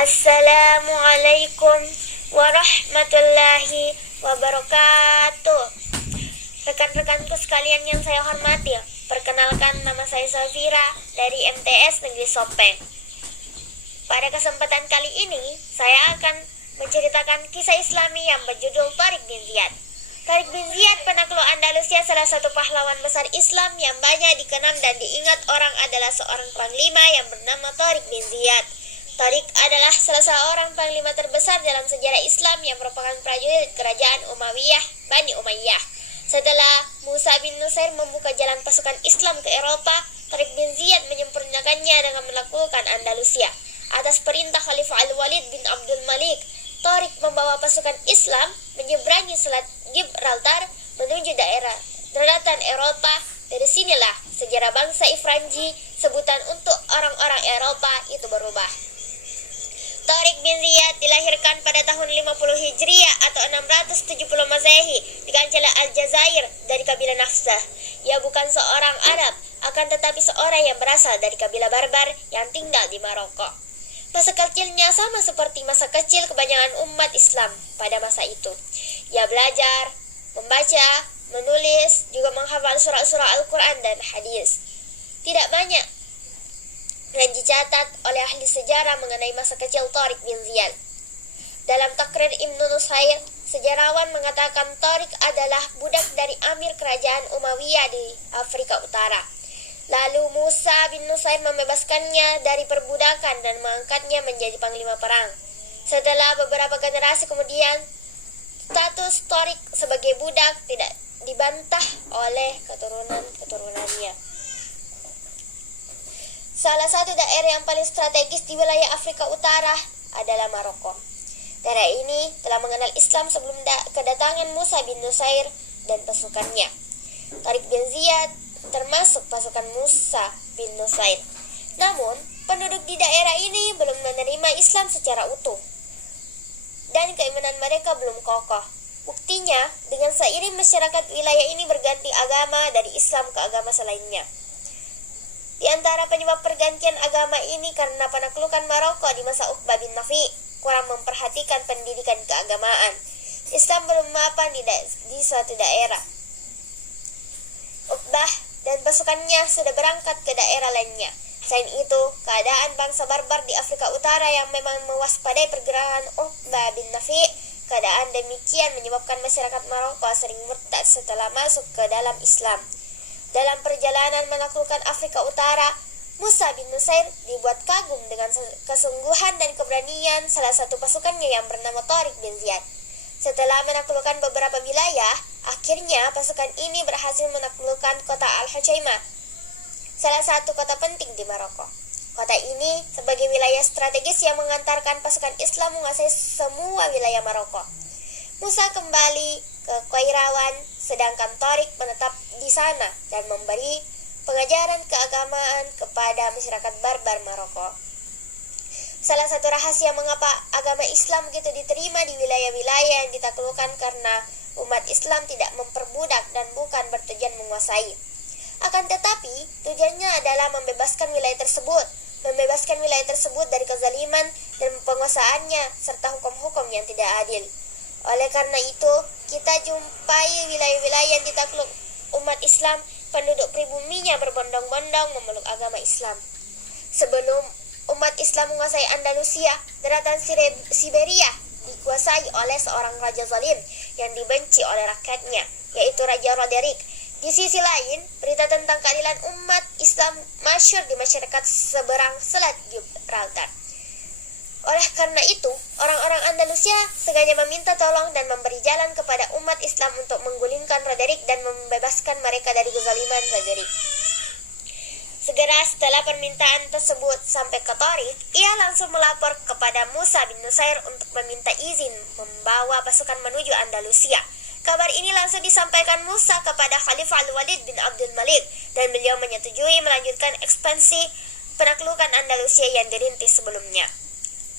Assalamualaikum warahmatullahi wabarakatuh. Rekan-rekanku sekalian yang saya hormati, perkenalkan, nama saya Safira dari MTS Negeri Sopeng. Pada kesempatan kali ini, saya akan menceritakan kisah Islami yang berjudul Tariq bin Ziyad. Tariq bin Ziyad, penakluk Andalusia, salah satu pahlawan besar Islam yang banyak dikenang dan diingat orang adalah seorang panglima yang bernama Tariq bin Ziyad. Tariq adalah salah seorang panglima terbesar dalam sejarah Islam yang merupakan prajurit kerajaan Umayyah Bani Umayyah. Setelah Musa bin Nusair membuka jalan pasukan Islam ke Eropa, Tariq bin Ziyad menyempurnakannya dengan menaklukkan Andalusia. Atas perintah Khalifah Al-Walid bin Abdul Malik, Tariq membawa pasukan Islam menyeberangi Selat Gibraltar menuju daerah daratan Eropa. Dari sinilah sejarah bangsa Ifranji, sebutan untuk orang-orang Eropa, itu berubah. Tariq bin Ziyad dilahirkan pada tahun 50 Hijriah atau 670 Masehi di Kancala Aljazair dari kabilah Nafsah. Ia bukan seorang Arab, akan tetapi seorang yang berasal dari kabilah Barbar yang tinggal di Maroko. Masa kecilnya sama seperti masa kecil kebanyakan umat Islam pada masa itu. Ia belajar, membaca, menulis, juga menghafal surah-surah Al-Quran dan hadis. Tidak banyak yang dicatat oleh ahli sejarah mengenai masa kecil Tariq bin Ziyad. Dalam takrir Ibnu Nusair, sejarawan mengatakan Tariq adalah budak dari Amir Kerajaan Umayyah di Afrika Utara. Lalu Musa bin Nusair membebaskannya dari perbudakan dan mengangkatnya menjadi panglima perang. Setelah beberapa generasi kemudian, status Tariq sebagai budak tidak dibantah oleh keturunan-keturunannya. Salah satu daerah yang paling strategis di wilayah Afrika Utara adalah Maroko. Daerah ini telah mengenal Islam sebelum kedatangan Musa bin Nusair dan pasukannya. Tariq bin Ziyad termasuk pasukan Musa bin Nusair. Namun, penduduk di daerah ini belum menerima Islam secara utuh, dan keimanan mereka belum kokoh. Buktinya, dengan seiring masyarakat wilayah ini berganti agama dari Islam ke agama selainnya. Di antara penyebab pergantian agama ini karena penaklukan Maroko di masa Uqbah bin Nafi kurang memperhatikan pendidikan keagamaan. Islam belum mapan di suatu daerah. Uqbah dan pasukannya sudah berangkat ke daerah lainnya. Selain itu, keadaan bangsa Barbar di Afrika Utara yang memang mewaspadai pergerakan Uqbah bin Nafi, keadaan demikian menyebabkan masyarakat Maroko sering murtad setelah masuk ke dalam Islam. Dalam perjalanan menaklukkan Afrika Utara, Musa bin Nusair dibuat kagum dengan kesungguhan dan keberanian salah satu pasukannya yang bernama Tariq bin Ziyad. Setelah menaklukkan beberapa wilayah, akhirnya pasukan ini berhasil menaklukkan kota Al-Hujaimah, salah satu kota penting di Maroko. Kota ini sebagai wilayah strategis yang mengantarkan pasukan Islam menguasai semua wilayah Maroko. Musa kembali ke Qairawan, sedangkan Tariq menetap di sana dan memberi pengajaran keagamaan kepada masyarakat Barbar Maroko. Salah satu rahasia mengapa agama Islam begitu diterima di wilayah-wilayah yang ditaklukkan karena umat Islam tidak memperbudak dan bukan bertujuan menguasai. Akan tetapi, tujuannya adalah membebaskan wilayah tersebut dari kezaliman dan penguasaannya serta hukum-hukum yang tidak adil. Oleh karena itu, kita jumpai wilayah-wilayah yang ditakluk umat Islam, penduduk pribuminya berbondong-bondong memeluk agama Islam. Sebelum umat Islam menguasai Andalusia, daratan Siberia dikuasai oleh seorang raja zalim yang dibenci oleh rakyatnya, yaitu Raja Roderick. Di sisi lain, berita tentang keadilan umat Islam masyhur di masyarakat seberang Selat Gibraltar. Oleh karena itu, orang-orang Andalusia sengaja meminta tolong dan memberi jalan kepada umat Islam untuk menggulingkan Roderick dan membebaskan mereka dari kezaliman Roderick. Segera setelah permintaan tersebut sampai ke Tariq, ia langsung melapor kepada Musa bin Nusair untuk meminta izin membawa pasukan menuju Andalusia. Kabar ini langsung disampaikan Musa kepada Khalifah Al-Walid bin Abdul Malik, dan beliau menyetujui melanjutkan ekspansi penaklukan Andalusia yang dirintis sebelumnya.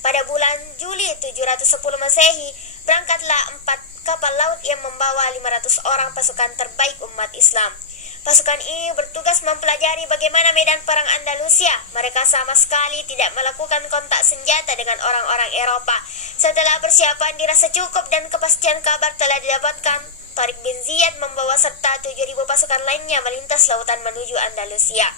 Pada bulan Juli 710 Masehi, berangkatlah 4 kapal laut yang membawa 500 orang pasukan terbaik umat Islam. Pasukan ini bertugas mempelajari bagaimana medan perang Andalusia. Mereka sama sekali tidak melakukan kontak senjata dengan orang-orang Eropa. Setelah persiapan dirasa cukup dan kepastian kabar telah didapatkan, Tariq bin Ziyad membawa serta 7.000 pasukan lainnya melintas lautan menuju Andalusia.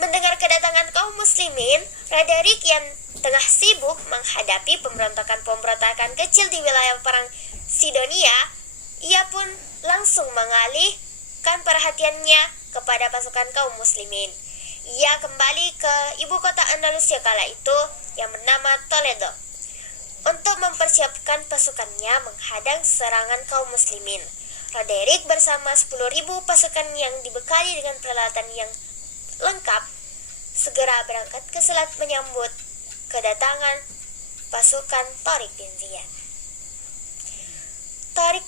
Mendengar kedatangan kaum muslimin, Roderick yang tengah sibuk menghadapi pemberontakan-pemberontakan kecil di wilayah perang Sidonia, ia pun langsung mengalihkan perhatiannya kepada pasukan kaum muslimin. Ia kembali ke ibu kota Andalusia kala itu yang bernama Toledo untuk mempersiapkan pasukannya menghadang serangan kaum muslimin. Roderick bersama 10.000 pasukan yang dibekali dengan peralatan yang lengkap segera berangkat ke selat menyambut kedatangan pasukan Tariq bin Ziyad. Tariq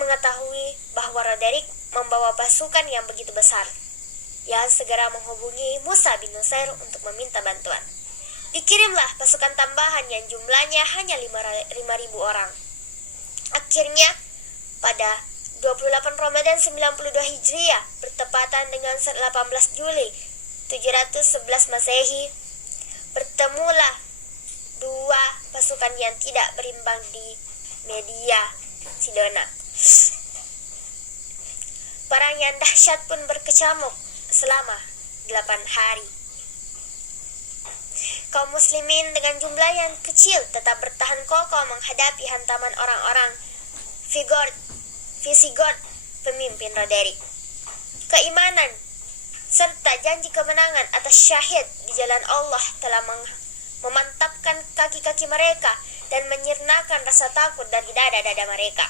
mengetahui bahwa Roderick membawa pasukan yang begitu besar. Ia segera menghubungi Musa bin Nusair untuk meminta bantuan. Dikirimlah pasukan tambahan yang jumlahnya hanya 5.000 orang. Akhirnya, pada 28 Ramadan 92 Hijriah, bertepatan dengan 18 Juli 711 Masehi, bertemulah dua pasukan yang tidak berimbang di Media Sidona. Perang yang dahsyat pun berkecamuk selama 8 hari. Kaum muslimin dengan jumlah yang kecil tetap bertahan kokoh menghadapi hantaman orang-orang Visigot pemimpin Roderick. Keimanan serta janji kemenangan atas syahid di jalan Allah telah memantapkan kaki-kaki mereka dan menyirnakan rasa takut dari dada-dada mereka.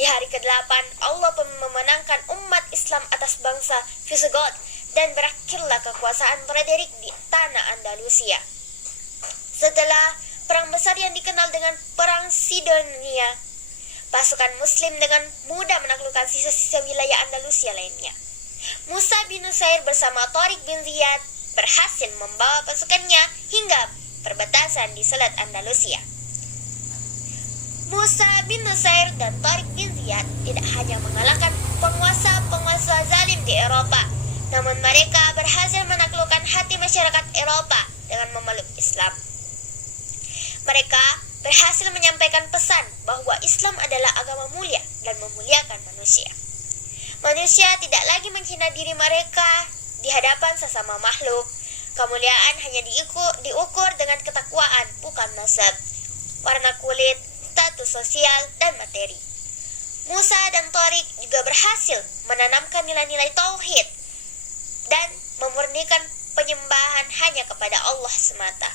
Di hari ke-8, Allah pun memenangkan umat Islam atas bangsa Visigot dan berakhirlah kekuasaan Roderick di tanah Andalusia. Setelah perang besar yang dikenal dengan Perang Sidonia, pasukan Muslim dengan mudah menaklukkan sisa-sisa wilayah Andalusia lainnya. Musa bin Nusair bersama Tariq bin Ziyad berhasil membawa pasukannya hingga perbatasan di Selat Andalusia. Musa bin Nusair dan Tariq bin Ziyad tidak hanya mengalahkan penguasa-penguasa zalim di Eropa, namun mereka berhasil menaklukkan hati masyarakat Eropa dengan memeluk Islam. Mereka berhasil menyampaikan pesan bahwa Islam adalah agama mulia dan memuliakan manusia. Manusia tidak lagi menghina diri mereka di hadapan sesama makhluk. Kemuliaan hanya diukur dengan ketakwaan, bukan nasab, warna kulit, status sosial, dan materi. Musa dan Tariq juga berhasil menanamkan nilai-nilai tauhid dan memurnikan penyembahan hanya kepada Allah semata.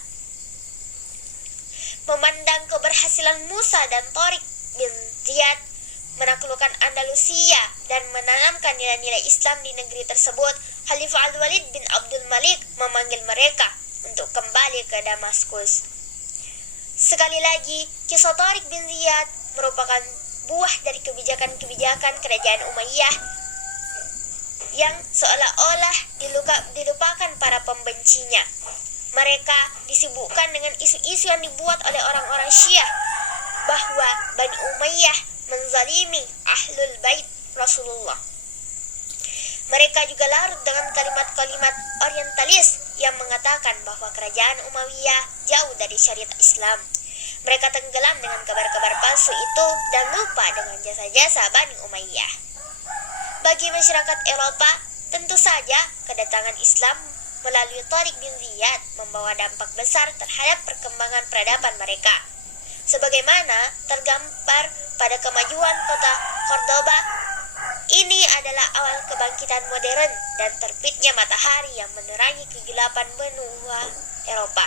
Memandang keberhasilan Musa dan Tariq bin Ziyad menaklukkan Andalusia dan menanamkan nilai-nilai Islam di negeri tersebut, Khalifah Al-Walid bin Abdul Malik memanggil mereka untuk kembali ke Damaskus. Sekali lagi, kisah Tariq bin Ziyad merupakan buah dari kebijakan-kebijakan kerajaan Umayyah yang seolah-olah dilupakan para pembencinya. Mereka disibukkan dengan isu-isu yang dibuat oleh orang-orang Syiah bahwa Bani Umayyah menzalimi Ahlul Bait Rasulullah. Mereka juga larut dengan kalimat-kalimat orientalis yang mengatakan bahwa kerajaan Umayyah jauh dari syariat Islam. Mereka tenggelam dengan kabar-kabar palsu itu dan lupa dengan jasa-jasa Bani Umayyah. Bagi masyarakat Eropa, tentu saja kedatangan Islam melalui Tariq bin Ziyad membawa dampak besar terhadap perkembangan peradaban mereka. Sebagaimana tergambar pada kemajuan kota Cordoba, ini adalah awal kebangkitan modern dan terbitnya matahari yang menerangi kegelapan benua Eropa.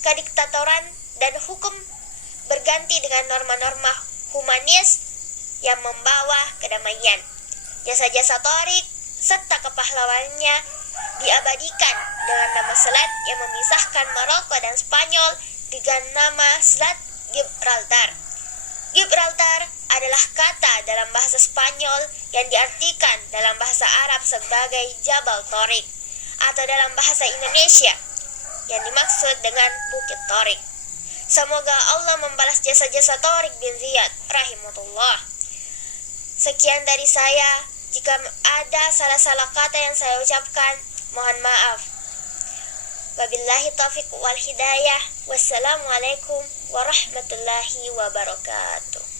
Kediktatoran dan hukum berganti dengan norma-norma humanis yang membawa kedamaian. Jasa-jasa Tariq serta kepahlawanannya diabadikan dengan nama selat yang memisahkan Maroko dan Spanyol dengan nama Selat Gibraltar. Gibraltar adalah kata dalam bahasa Spanyol yang diartikan dalam bahasa Arab sebagai Jabal Tariq, atau dalam bahasa Indonesia yang dimaksud dengan Bukit Tariq. Semoga Allah membalas jasa-jasa Tariq bin Ziyad rahimahullah. Sekian dari saya. Jika ada salah-salah kata yang saya ucapkan, mohon maaf. Wabillahi taufiq wal hidayah. Wassalamualaikum warahmatullahi wabarakatuh.